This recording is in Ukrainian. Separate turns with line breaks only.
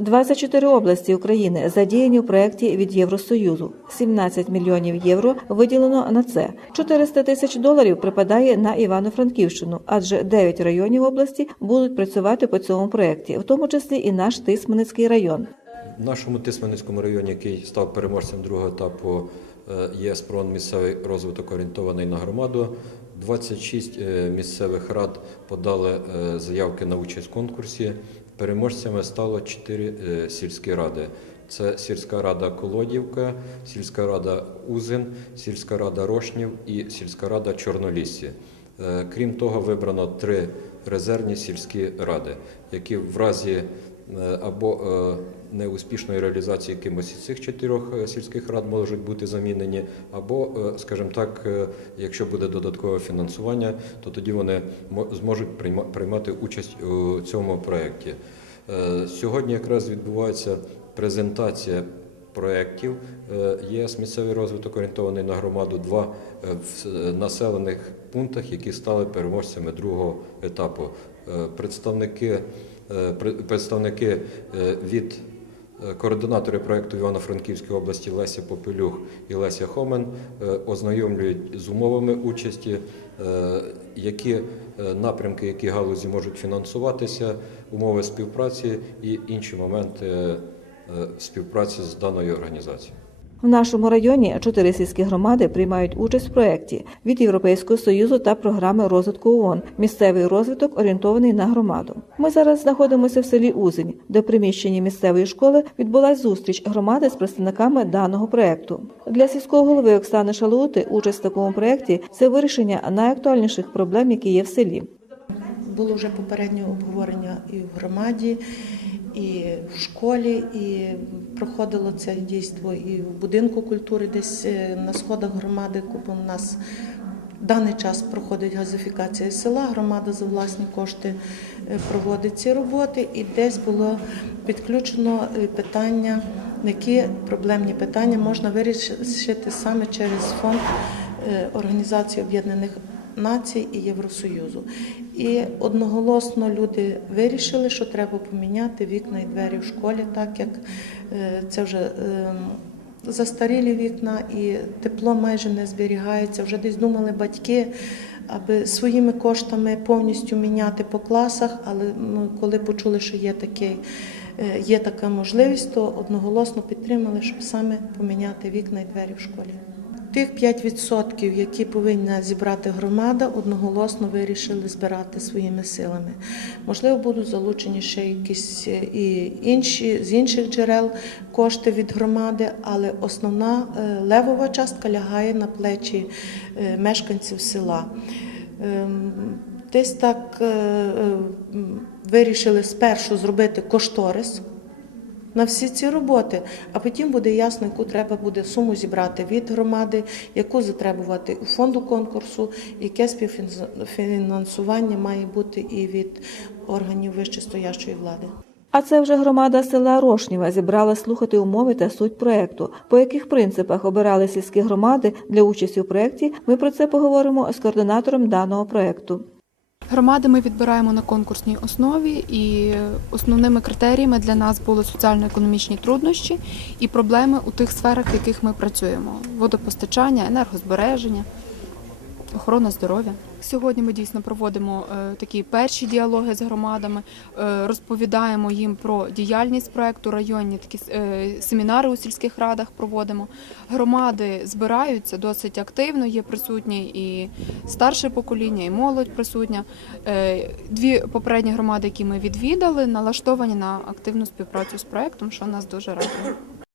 24 області України задіяні у проєкті від Євросоюзу. 17 мільйонів євро виділено на це. 400 тисяч доларів припадає на Івано-Франківщину, адже 9 районів області будуть працювати по цьому проєкті, в тому числі і наш Тисменецький район.
В нашому Тисменницькому районі, який став переможцем другого етапу е, ЄС ПРОН місцевий розвиток орієнтований на громаду, 26 е, місцевих рад подали е, заявки на участь в конкурсі. Переможцями стало 4 е, сільські ради. Це сільська рада Колодівка, сільська рада Узин, сільська рада Рошнів і сільська рада Чорноліссі. Е, Крім того, вибрано три резервні сільські ради, які в разі або е, неуспішної реалізації якимось із цих чотирьох е, сільських рад можуть бути замінені, або, е, скажімо так, е, якщо буде додаткове фінансування, то тоді вони мо- зможуть приймати участь у цьому проєкті. Е, Сьогодні якраз відбувається презентація проєктів Е, ЄС місцевий розвиток орієнтований на громаду. Два е, в е, населених пунктах, які стали переможцями другого етапу. Е, Представники, е, пре- представники е, від е, координатори проєкту Івано-Франківській області Леся Попелюх і Леся Хомен е, ознайомлюють з умовами участі, е, які е, напрямки, які галузі можуть фінансуватися, умови співпраці і інші моменти е, співпраці з даною організацією.
В нашому районі чотири сільські громади приймають участь в проєкті від Європейського союзу та програми розвитку ООН Місцевий розвиток орієнтований на громаду. Ми зараз знаходимося в селі Узень, де в приміщенні місцевої школи відбулась зустріч громади з представниками даного проєкту. Для сільського голови Оксани Шалути участь в такому проєкті це вирішення найактуальніших проблем, які є в селі.
Було вже попереднє обговорення і в громаді, і в школі, і проходило це дійство і в будинку культури, десь е, на сходах громади, бо у нас. В даний час проходить газифікація села, громада за власні кошти е, проводить ці роботи, і десь було підключено е, питання, які проблемні питання можна вирішити саме через фонд Організації Об'єднаних Націй і Євросоюзу. І одноголосно люди вирішили, що треба поміняти вікна і двері в школі, так як е, це вже ем, застарілі вікна і тепло майже не зберігається. Вже десь думали батьки, аби своїми коштами повністю міняти по класах, але ну, коли почули, що є такий. е, Є така можливість, то одноголосно підтримали, щоб саме поміняти вікна і двері в школі. Тих 5%, які повинна зібрати громада, одноголосно вирішили збирати своїми силами. Можливо, будуть залучені ще якісь е, і інші з інших джерел кошти від громади, але основна е, левова частка лягає на плечі е, мешканців села. Ем, Десь так вирішили спершу зробити кошторис на всі ці роботи, а потім буде ясно, яку треба буде суму зібрати від громади, яку затребувати у фонду конкурсу, яке співфінансування має бути і від органів вищестоящої влади.
А це вже громада села Рошнєва зібрала слухати умови та суть проекту. По яких принципах обирали сільські громади для участі у проекті? Ми про це поговоримо з координатором даного проекту.
Громади ми відбираємо на конкурсній основі, і основними критеріями для нас були соціально-економічні труднощі і проблеми у тих сферах, в яких ми працюємо: водопостачання, енергозбереження, охорона здоров'я. Сьогодні ми дійсно проводимо е, такі перші діалоги з громадами, е, розповідаємо їм про діяльність проекту, районні такі е, семінари у сільських радах проводимо. Громади збираються досить активно, є присутні і старше покоління, і молодь присутня. Дві попередні громади, які ми відвідали, налаштовані на активну співпрацю з проектом, що нас дуже радує.